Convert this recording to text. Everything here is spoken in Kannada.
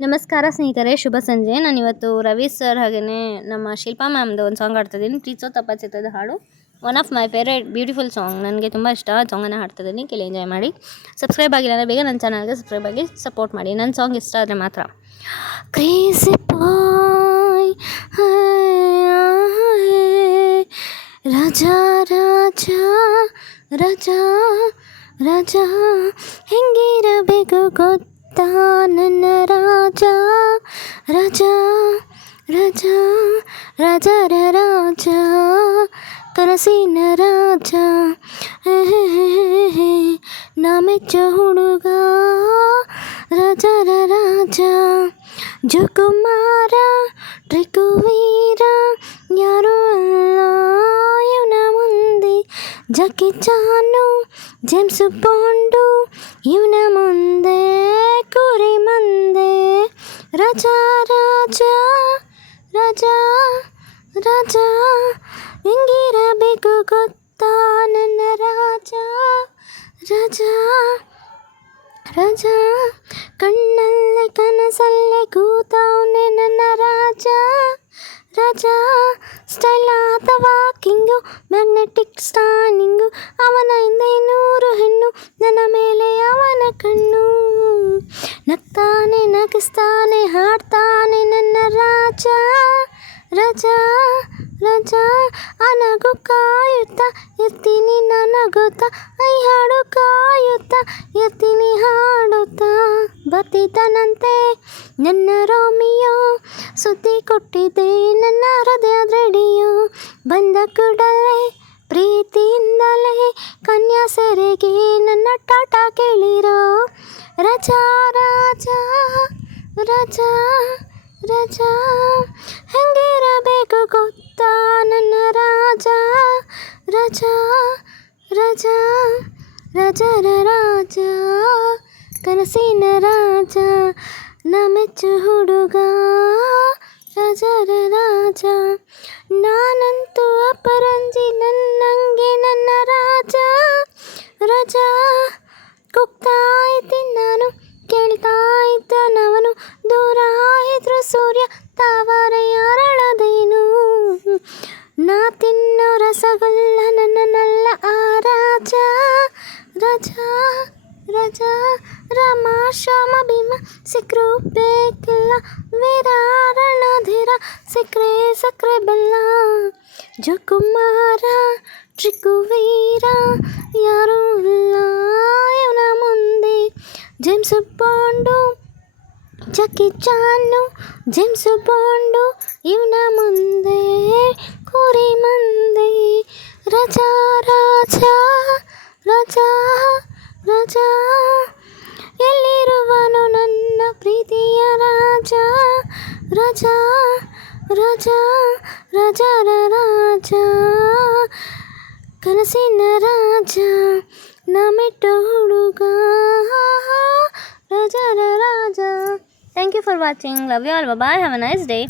ನಮಸ್ಕಾರ ಸ್ನೇಹಿತರೆ, ಶುಭ ಸಂಜೆ. ನಾನಿವತ್ತು ರವಿ ಸರ್ ಹಾಗೆಯೇ ನಮ್ಮ ಶಿಲ್ಪಾ ಮ್ಯಾಮ್ದು ಒಂದು ಸಾಂಗ್ ಹಾಡ್ತಿದ್ದೀನಿ. ಪ್ರೀತ್ಸೋ ತಪ್ಪಾಚಿತ್ತದ ಹಾಡು. One of my favourite beautiful song. ನನಗೆ ತುಂಬ ಇಷ್ಟ. ಆ ಸಾಂಗನ್ನು ಹಾಡ್ತಿದ್ದೀನಿ. ಕೇಳಿ ಎಂಜಾಯ್ ಮಾಡಿ. ಸಬ್ಸ್ಕ್ರೈಬ್ ಆಗಿಲ್ಲ ಅಂದರೆ ಬೇಗ ನನ್ನ ಚಾನಲ್ಗೆ ಸಬ್ಸ್ಕ್ರೈಬ್ ಆಗಿ ಸಪೋರ್ಟ್ ಮಾಡಿ. ನನ್ನ ಸಾಂಗ್ ಇಷ್ಟ ಆದರೆ ಮಾತ್ರ. ಕ್ರೇಜಿ ಬಾಯ್ ರಾಜಾ ರಾಜಾ ರಾಜಾ ರಾಜಾ ಹೆಂಗಿರಬೇಕು ಗೊತ್ತಾ ನನ್ನ ರಾಜ ರಾಜ ರಾಜ ರಾಜರ ರಾಜ ಕನಸಿನ ರಾಜ ನಾ ಮೆಚ್ಚ ಹುಡುಗ ರಾಜರ ರಾಜ ಜುಕುಮಾರ ಟ್ರಿಕುವೀರ ಯಾರು ಅಲ್ಲ ಇವನ ಮುಂದೆ ಜಾಕಿ ಚಾನು ಜೇಮ್ಸ್ ಬಾಂಡು ಇವನ ಮುಂದೆ ಕುರಿ ಮಂದೆ ರಾಜ ರಾಜ ರಾಜ ರಾಜ ಹೆಂಗಿರಬೇಕು ಗೊತ್ತಾ ನನ್ನ ರಾಜ ರಾಜ ರಾಜ ಕಣ್ಣಲ್ಲೇ ಕನಸಲ್ಲೇ ಕೂತವನೇ ನನ್ನ ರಾಜ ರಾಜ ಸ್ಟೈಲ್ ಅಥವಾ ಕಿಂಗು ಮ್ಯಾಗ್ನೆಟಿಕ್ ಸ್ಟಾನಿಂಗು ಅವನ ಹಿಂದೆ 100 ಹೆಣ್ಣು ನನ್ನ ಮೇಲೆ ಅವನ ಕಣ್ಣು ನಗ್ತಾನೆ ನಗಿಸ್ತಾನೆ ಹಾಡ್ತಾನೆ ನನ್ನ ರಾಜ ರಾಜ ರಾಜ ಅನಗು ಕಾಯುತ್ತಾ ಇರ್ತೀನಿ ನನಗುತ್ತಾ ಐ ಹಾಡು ಕಾಯುತ್ತಾ ಇರ್ತೀನಿ ಹಾಡುತ್ತಾ ಬರ್ತಿದ್ದಾನಂತೆ ನನ್ನ ರೋಮಿಯೋ ಸುದ್ದಿ ಕೊಟ್ಟಿದ್ದೆ ನನ್ನ ಹೃದಯದ ರೇಡಿಯೋ ಬಂದ ಕೂಡಲೇ ಪ್ರೀತಿಯಿಂದಲೇ ಕನ್ಯಾ ಸೆರೆಗೆ ನನ್ನ ಟಾಟಾ ಕೇಳಿರೋ ರಾಜ ರಾಜ ರಾಜ ರಾಜ ಹೆಂಗಿರಬೇಕು ಗೊತ್ತಾ ನನ್ನ ರಾಜ ರಾಜ ರಾಜ ರಾಜರ ರಾಜ ಕನಸಿನ ರಾಜ ನಾ ಮೆಚ್ಚು ಹುಡುಗ ರಾಜರ ರಾಜ ನಾನಂತೂ ಅಪರಂಜಿ ನನ್ನಂಗೆ ನನ್ನ ರಾಜ ರಾಜ ಕೂಗ್ತಾ ಇದ್ದೀನಿ ನಾನು ಕೇಳ್ತಾ ಇದ್ದನವನು ದೂರ ಇದ್ರು ಸೂರ್ಯ ತಾವರ ಯಾರಳದೇನು ನಾ ತಿನ್ನೋ ರಸಗುಲ್ಲ ನನ್ನನ್ನೆಲ್ಲ ಆ ರಾಜ ರಾಜ ರಾಜ ರಾಮ ಶ್ಯಾಮ ಭೀಮ ಸಿಕ್ರು ಬೇಕಿಲ್ಲ ವೀರಾರಣಧೀರ ಸಿಕ್ರೆ ಸಕ್ರೆ ಬೆಲ್ಲ ಜುಕುಮಾರ ಟ್ರಿಕುವೀರ ಯಾರೂ ಇಲ್ಲ ಇವನ ಮುಂದೆ James Bond Jackie Chan James Bond ಇವನ ಮುಂದೆ ಕುರಿ ಮಂದೆ ರಾಜ ರಾಜ ರಾಜ ರಾಜ ಎಲ್ಲಿರುವನು ನನ್ನ ಪ್ರೀತಿಯ ರಾಜ ರಾಜ ರಾಜ ರಾಜರ ರಾಜ ಕನಸಿನ ರಾಜ ನಾ ಮೆಟ್ಟ ಹುಡುಗ ರಾಜರ ರಾಜ. Thank you for watching. Love you all. Bye bye. Have a nice day.